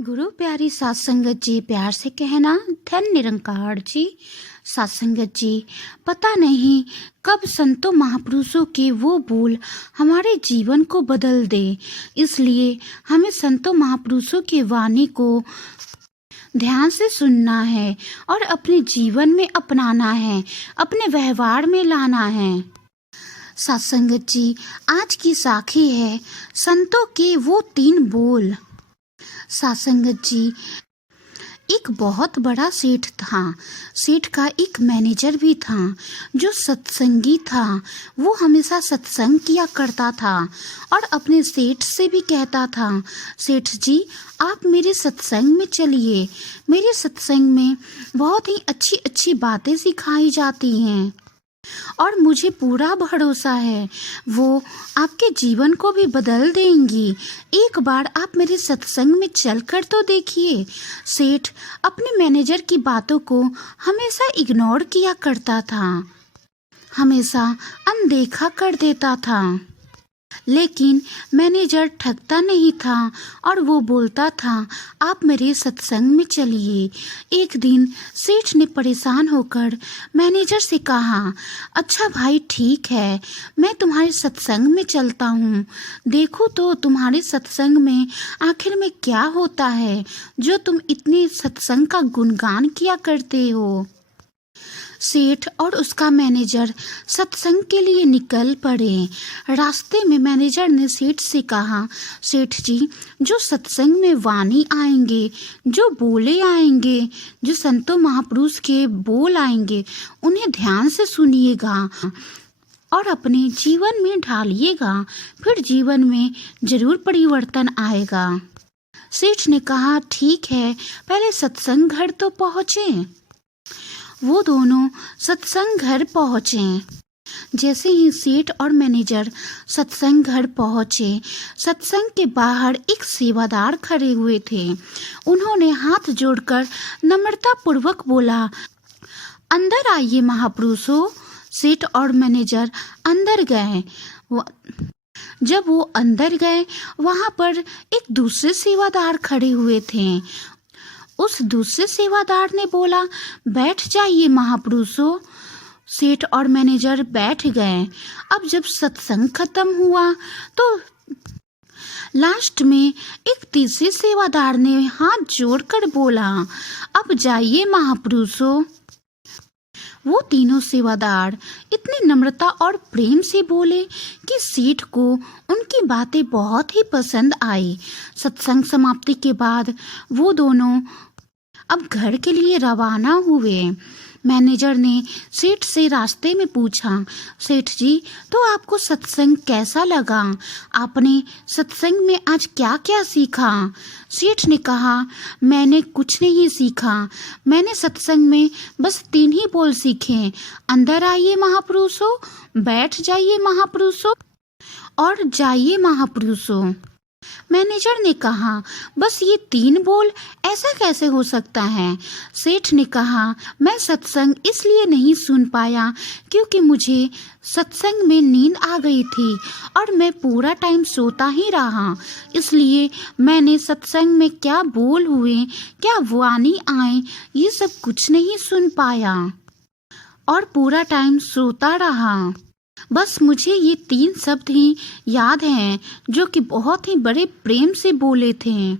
गुरु प्यारी सात संगत जी, प्यार से कहना धन निरंकार जी। सात संगत जी, पता नहीं कब संतों महापुरुषों के वो बोल हमारे जीवन को बदल दे, इसलिए हमें संतों महापुरुषों की वाणी को ध्यान से सुनना है और अपने जीवन में अपनाना है, अपने व्यवहार में लाना है। सात संगत जी, आज की साखी है संतों के वो 3 बोल। सात संगत जी, एक बहुत बड़ा सेठ था। सेठ का एक मैनेजर भी था जो सत्संगी था। वो हमेशा सत्संग किया करता था और अपने सेठ से भी कहता था, सेठ जी आप मेरे सत्संग में चलिए, मेरे सत्संग में बहुत ही अच्छी अच्छी बातें सिखाई जाती हैं और मुझे पूरा भरोसा है वो आपके जीवन को भी बदल देंगी। एक बार आप मेरे सत्संग में चलकर तो देखिए। सेठ अपने मैनेजर की बातों को हमेशा इग्नोर किया करता था, हमेशा अनदेखा कर देता था, लेकिन मैनेजर ठगता नहीं था और वो बोलता था आप मेरे सत्संग में चलिए। एक दिन सेठ ने परेशान होकर मैनेजर से कहा, अच्छा भाई ठीक है, मैं तुम्हारे सत्संग में चलता हूँ, देखो तो तुम्हारे सत्संग में आखिर में क्या होता है जो तुम इतने सत्संग का गुणगान किया करते हो। सेठ और उसका मैनेजर सत्संग के लिए निकल पड़े। रास्ते में मैनेजर ने सेठ से कहा, सेठ जी जो सत्संग में वाणी आएंगे, जो बोले आएंगे, जो संतों महापुरुष के बोल आएंगे, उन्हें ध्यान से सुनिएगा और अपने जीवन में ढालिएगा, फिर जीवन में जरूर परिवर्तन आएगा। सेठ ने कहा ठीक है, पहले सत्संग घर तो पहुँचे। वो दोनों सत्संग घर पहुँचे। जैसे ही सेठ और मैनेजर सत्संग घर पहुँचे, सत्संग के बाहर एक सेवादार खड़े हुए थे। उन्होंने हाथ जोड़कर नम्रता पूर्वक बोला, अंदर आइए महापुरुषों। सेठ और मैनेजर अंदर गए। जब वो अंदर गए, वहाँ पर एक दूसरे सेवादार खड़े हुए थे। उस दूसरे सेवादार ने बोला, बैठ जाइए महापुरुषों। सेठ और मैनेजर बैठ गए। अब जब सत्संग खत्म हुआ तो लास्ट में एक तीसरे सेवादार ने हाथ जोड़कर बोला, अब जाइए महापुरुषों। वो तीनों सेवादार इतनी नम्रता और प्रेम से बोले कि सेठ को उनकी बातें बहुत ही पसंद आई। सत्संग समाप्ति के बाद वो दोनों अब घर के लिए रवाना हुए। मैनेजर ने सेठ से रास्ते में पूछा, सेठ जी तो आपको सत्संग कैसा लगा? आपने सत्संग में आज क्या क्या सीखा? सेठ ने कहा, मैंने कुछ नहीं सीखा, मैंने सत्संग में बस 3 ही बोल सीखे, अंदर आइए महापुरुषों, बैठ जाइए महापुरुषों और जाइए महापुरुषों। मैनेजर ने कहा, बस ये 3 बोल, ऐसा कैसे हो सकता है? सेठ ने कहा, मैं सत्संग इसलिए नहीं सुन पाया क्योंकि मुझे सत्संग में नींद आ गई थी और मैं पूरा टाइम सोता ही रहा, इसलिए मैंने सत्संग में क्या बोल हुए, क्या वाणी आए, ये सब कुछ नहीं सुन पाया और पूरा टाइम सोता रहा। बस मुझे ये 3 शब्द ही याद हैं जो कि बहुत ही बड़े प्रेम से बोले थे।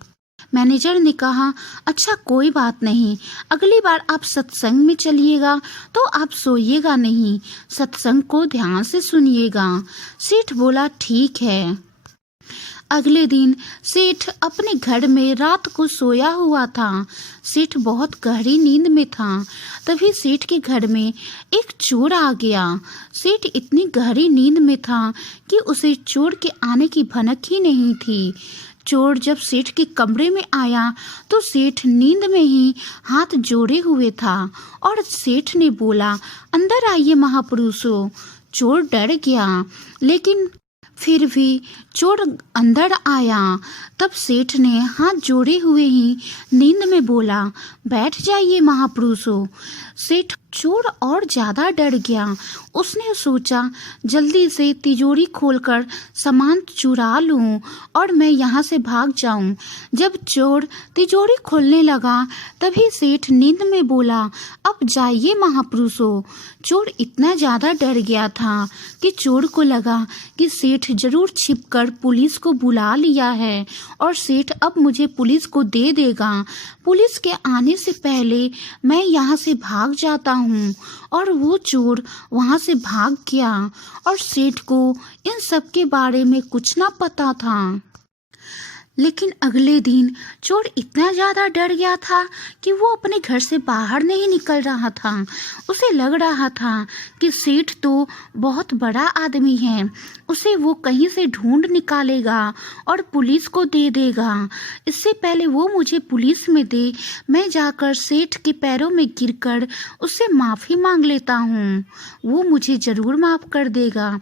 मैनेजर ने कहा, अच्छा कोई बात नहीं, अगली बार आप सत्संग में चलिएगा तो आप सोइएगा नहीं, सत्संग को ध्यान से सुनिएगा। सेठ बोला ठीक है। अगले दिन सेठ अपने घर में रात को सोया हुआ था। सेठ बहुत गहरी नींद में था। तभी सेठ के घर में एक चोर आ गया। सेठ इतनी गहरी नींद में था कि उसे चोर के आने की भनक ही नहीं थी। चोर जब सेठ के कमरे में आया तो सेठ नींद में ही हाथ जोड़े हुए था और सेठ ने बोला, अंदर आइए महापुरुषों। चोर डर गया, लेकिन फिर भी चोर अंदर आया। तब सेठ ने हाथ जोड़े हुए ही नींद में बोला, बैठ जाइए महापुरुषों। सेठ चोर और ज्यादा डर गया। उसने सोचा जल्दी से तिजोरी खोलकर सामान चुरा लूं और मैं यहाँ से भाग जाऊं। जब चोर तिजोरी खोलने लगा तभी सेठ नींद में बोला, अब जाइए महापुरुषों। चोर इतना ज्यादा डर गया था कि चोर को लगा कि सेठ जरूर छिपकर पुलिस को बुला लिया है और सेठ अब मुझे पुलिस को दे देगा। पुलिस के आने से पहले मैं यहाँ से भाग जाता हूँ। और वो चोर वहाँ से भाग गया और सेठ को इन सब के बारे में कुछ ना पता था। लेकिन अगले दिन चोर इतना ज्यादा डर गया था कि वो अपने घर से बाहर नहीं निकल रहा था। उसे लग रहा था कि सेठ तो बहुत बड़ा आदमी है, उसे वो कहीं से ढूंढ निकालेगा और पुलिस को दे देगा। इससे पहले वो मुझे पुलिस में दे, मैं जाकर सेठ के पैरों में गिरकर उससे माफ़ी मांग लेता हूँ, वो मुझे ज़रूर माफ़ कर देगा।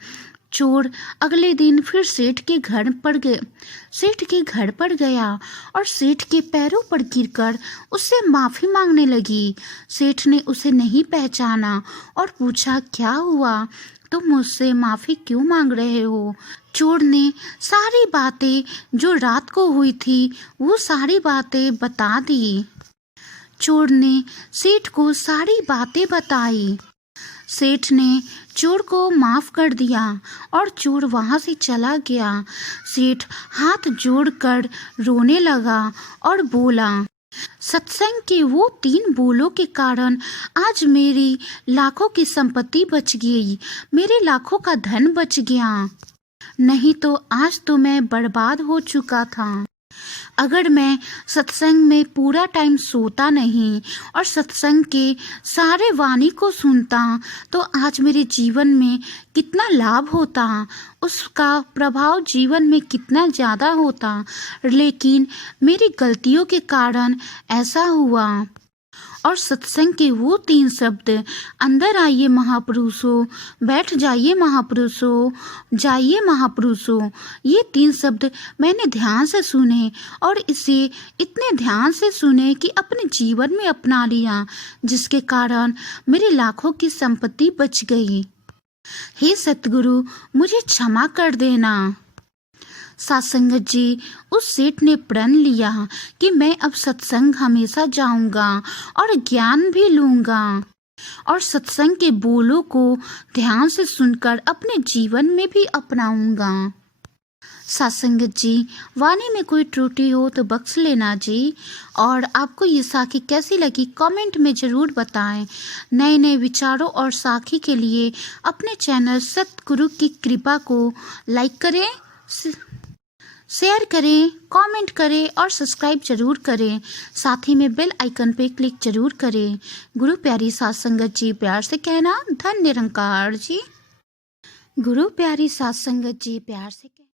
चोर अगले दिन फिर सेठ के घर पर गया और सेठ के पैरों पर गिरकर उससे माफी मांगने लगी। सेठ ने उसे नहीं पहचाना और पूछा, क्या हुआ, तुम मुझसे माफी क्यों मांग रहे हो? चोर ने सारी बातें जो रात को हुई थी वो सारी बातें बता दी। चोर ने सेठ को सारी बातें बताई। सेठ ने चोर को माफ कर दिया और चोर वहां से चला गया। सेठ हाथ जोड़कर रोने लगा और बोला, सत्संग के वो 3 बोलों के कारण आज मेरी लाखों की संपत्ति बच गई, मेरे लाखों का धन बच गया, नहीं तो आज तो मैं बर्बाद हो चुका था। अगर मैं सत्संग में पूरा टाइम सोता नहीं और सत्संग के सारे वाणी को सुनता तो आज मेरे जीवन में कितना लाभ होता, उसका प्रभाव जीवन में कितना ज़्यादा होता। लेकिन मेरी गलतियों के कारण ऐसा हुआ। और सत्संग के वो 3 शब्द, अंदर आइए महापुरुषों, बैठ जाइए महापुरुषों, जाइए महापुरुषों, ये 3 शब्द मैंने ध्यान से सुने और इसे इतने ध्यान से सुने कि अपने जीवन में अपना लिया, जिसके कारण मेरे लाखों की संपत्ति बच गई। हे सतगुरु, मुझे क्षमा कर देना। सासंगत जी, उस सेठ ने प्रण लिया कि मैं अब सत्संग हमेशा जाऊंगा और ज्ञान भी लूंगा और सत्संग के बोलों को ध्यान से सुनकर अपने जीवन में भी अपनाऊंगा। सासंगत जी, वाणी में कोई त्रुटि हो तो बख्श लेना जी। और आपको ये साखी कैसी लगी कमेंट में ज़रूर बताएं। नए नए विचारों और साखी के लिए अपने चैनल सतगुरु की कृपा को लाइक करें, शेयर करें, कमेंट करें और सब्सक्राइब जरूर करें। साथ ही में बेल आइकन पे क्लिक जरूर करें। गुरु प्यारी साध संगत जी, प्यार से कहना, धन निरंकार जी। गुरु प्यारी साध संगत जी, प्यार से कहना।